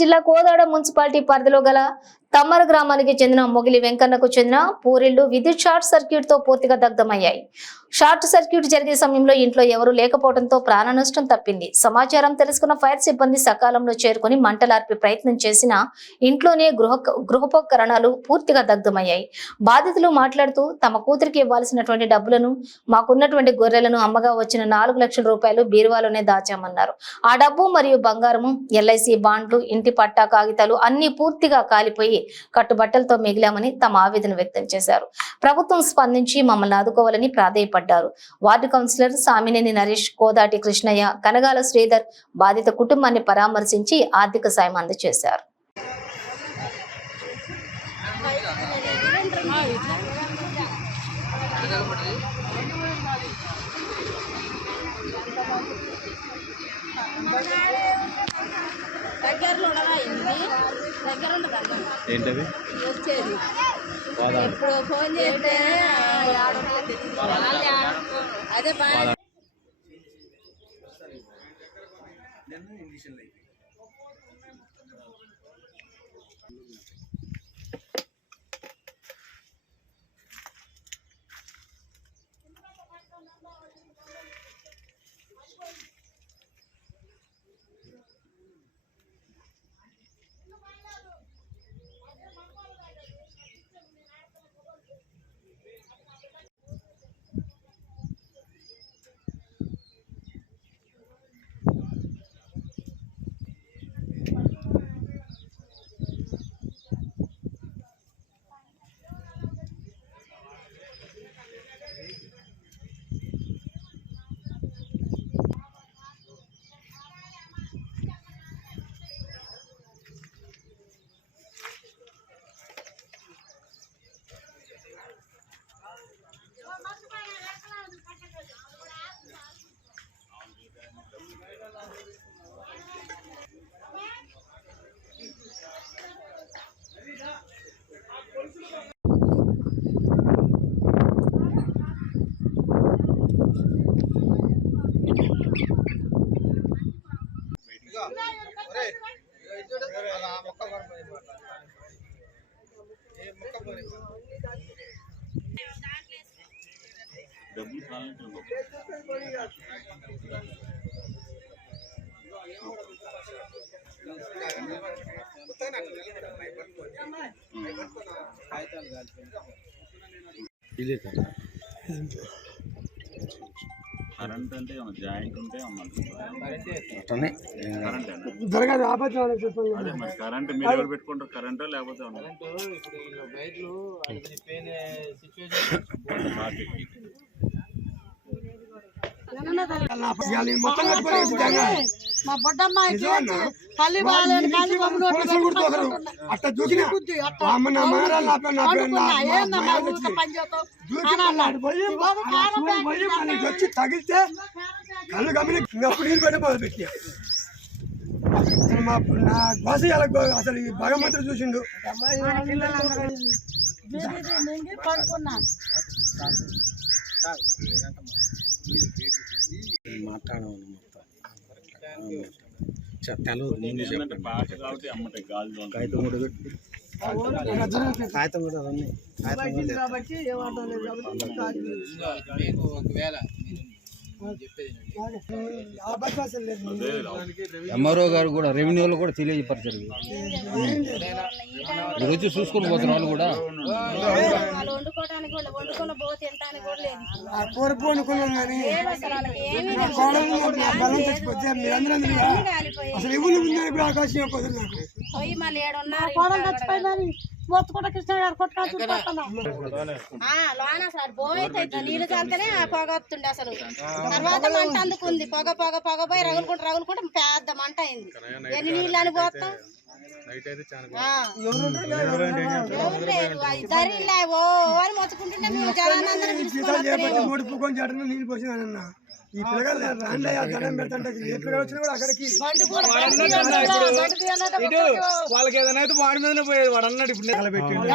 జిల్లా కోదాడ మున్సిపాలిటీ పరిధిలో గల తమ్మర గ్రామానికి చెందిన మొగిలి వెంకన్నకు చెందిన పూరిళ్లు విద్యుత్ షార్ట్ సర్క్యూట్ తో పూర్తిగా దగ్ధమయ్యాయి. షార్ట్ సర్క్యూట్ జరిగే సమయంలో ఇంట్లో ఎవరూ లేకపోవడంతో ప్రాణ నష్టం తప్పింది. సమాచారం తెలుసుకున్న ఫైర్ సిబ్బంది సకాలంలో చేరుకుని మంటలార్పే ప్రయత్నం చేసినా ఇంట్లోనే గృహోపకరణాలు పూర్తిగా దగ్ధమయ్యాయి. బాధితులు మాట్లాడుతూ తమ కూతురికి ఇవ్వాల్సినటువంటి డబ్బులను, మాకున్నటువంటి గొర్రెలను అమ్మగా వచ్చిన 4 లక్షల రూపాయలు బీరువాలోనే దాచామన్నారు. ఆ డబ్బు మరియు బంగారము, ఎల్ఐసి బాండ్లు, ఇంటి పట్టా కాగితాలు అన్ని పూర్తిగా కాలిపోయి కట్టుబట్టలతో మిగిలామని తమ ఆవేదన వ్యక్తం చేశారు. ప్రభుత్వం స్పందించి మమ్మల్ని ఆదుకోవాలని ప్రాధేయపడ్డారు. వార్డు కౌన్సిలర్ సామినేని నరేష్, కోదాటి కృష్ణయ్య, కనగాల శ్రీధర్ బాధిత కుటుంబాన్ని పరామర్శించి ఆర్థిక సాయం అందజేశారు. ఏంటవి వచ్చేది ఎప్పుడు ఫోన్ చేస్తే అదే బాగా కరెంట్ అంటే జాయింట్ ఉంటే కరెంట్ మీరు ఎవరు పెట్టుకుంటారు? కరెంట్ లేకపోతే మా బొడ్డమ్మాయికి తల్లి బాగాలేని వచ్చి తగిలితే కళ్ళు గమనిప్పుడు నీళ్ళు పెట్టే మొదలు పెట్టి నా బస అసలు ఈ భగవంతుడు చూసిండు. మాట్లాడము మొత్తం తెలియదు భాష కాబట్టి అమ్మటే గాలి కాగితం కూడా పెట్టి కాగితం కూడా కాబట్టి ఒకవేళ ఎంఆర్ఓ గారు కూడా రెవెన్యూలో కూడా తెలియపరిచారు. రోజు చూసుకొని పోతున్న వాళ్ళు కూడా అసలు ఎవరు ఆకాశం కృష్ణ గారు నీళ్ళు చల్తేనే పొగ వస్తుండే. అసలు తర్వాత మంట అందుకుంది. పొగ పొగ పొగ పోయి రగులుకుంటే పెద్ద మంట అయింది. ఎన్ని నీళ్ళు అని పోతాం ధరలే ఓ అని మొత్తుకుంటుంటే మేము జనాన్ని నీళ్ళు పోసిన ఈ పిల్లగాళ్ళు రాండి అయ్యా దండం పెడతాంటే ఏ పిల్లలు వచ్చినా కూడా అక్కడికి వాళ్ళకి ఏదైనా అయితే వాడి మీదనే పోయేది వాడు అన్నాడు ఇప్పుడు నెల పెట్టిండు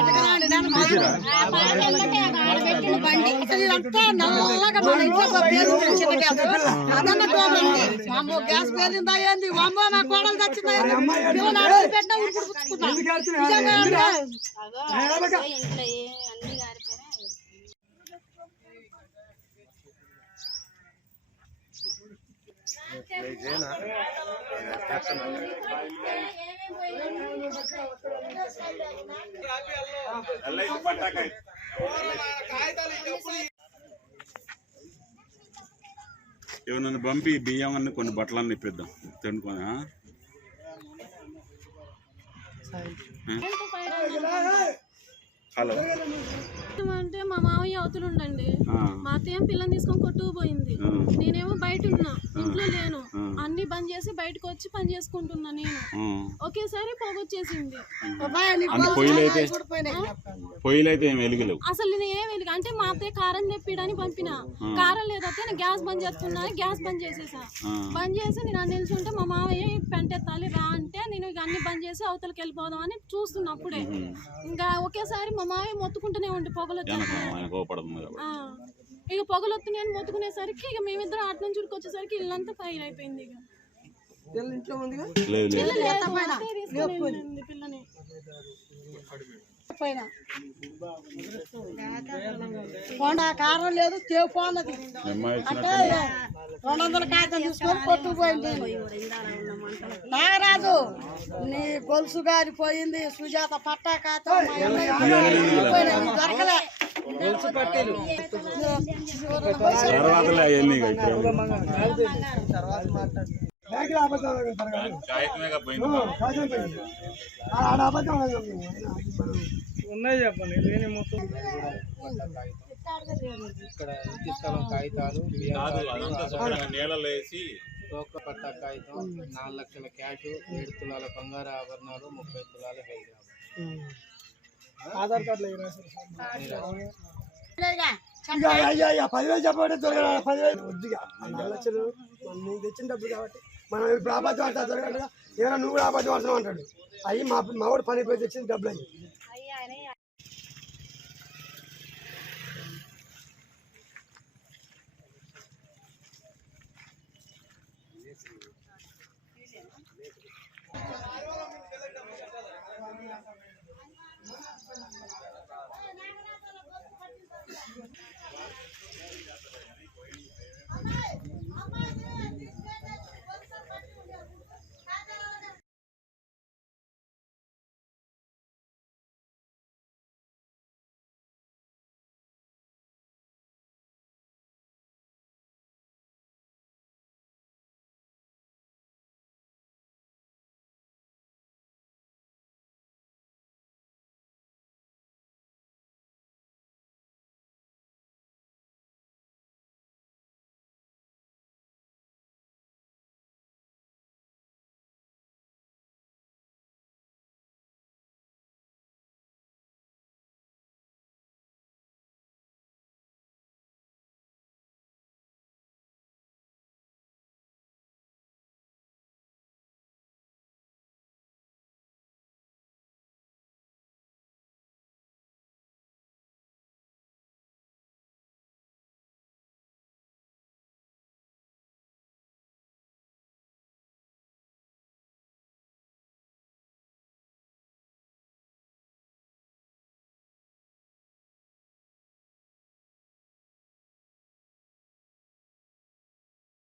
గ్యాస్ పేలిందా ఏంది వామ్మో నా కోడలు తెచ్చిందా ఎందుకు ఆడుతున్నావు? ఇంట్లో అన్ని గారిపోయినా ఏమన్నా పంపి బియ్యం అన్ని కొన్ని బట్టలన్నీ ఇప్పిద్దాం తినుకొని హలో అంటే మా మామయ్య అవతలు ఉండండి మా అత్తయ్య పిల్లని తీసుకొని కొట్టుకుపోయింది నేనేమో బయట ఉన్నా ఇంట్లో లేను అన్ని బంద్ చేసి బయటకు వచ్చి పని చేసుకుంటున్నా నేను ఒకేసారి పొగొచ్చేసింది పొయ్యిలైతే ఏం వెలుగులేవు అసలు నేను ఏం వెలుగు అంటే మా అత్తయ్య కారం తెప్పిడని పంపిన కారం లేదైతే నేను గ్యాస్ బంద్ చేస్తున్నా గ్యాస్ బంద్ చేసేసా బంద్ చేసి నేను అన్ని నిల్చుంటే మా మామయ్య పెంటెత్తాలి రా అంటే నేను ఇక అన్ని బంద్ చేసి అవతలకి వెళ్ళిపోదాం అని చూస్తున్నా అప్పుడే ఇంకా ఒకేసారి మా మామయ్య మొత్తుకుంటూనే ఉండి పొగలు ఇక పొగలు వస్తున్నాయని మొత్తుకునేసరికి ఇక మేమిద్దరం అటు నుంచి వచ్చేసరికి ఇల్లంతా ఫైర్ అయిపోయింది ఇక పిల్లని కారం లేదు పోన్నది అంటే 200 కాగితం తీసుకొని కొట్టుకుపోయింది నాగరాజు నీ గొలుసు గారిపోయింది సుజాత పట్టా ఖాతా దొరకలే బ్యాంకులో అబద్ధం ఉన్నాయి చెప్పండి నేనే మొత్తం ఇక్కడ ఇంటి స్థలం కాగితాలు నీళ్ళలో వేసి తోక పట్ట కాగితం 4 లక్షల క్యాష్ 7 తులాల బంగారు ఆభరణాలు 30 తులాల వెండి ఆధార్ కార్డులో 10,000 చెప్పబట్టి దొరకదు 10,000 వద్దుగా 2 లక్షలు నేను తెచ్చిన డబ్బులు కాబట్టి మనం ఇప్పుడు ఆపత్తి పడతా దొరకట్టుగా ఏమైనా నువ్వు కూడా ఆపత్తి పడుతున్నావు అంటాడు అవి మా వాడు పని పోయి తెచ్చిన డబ్బులు అయ్యి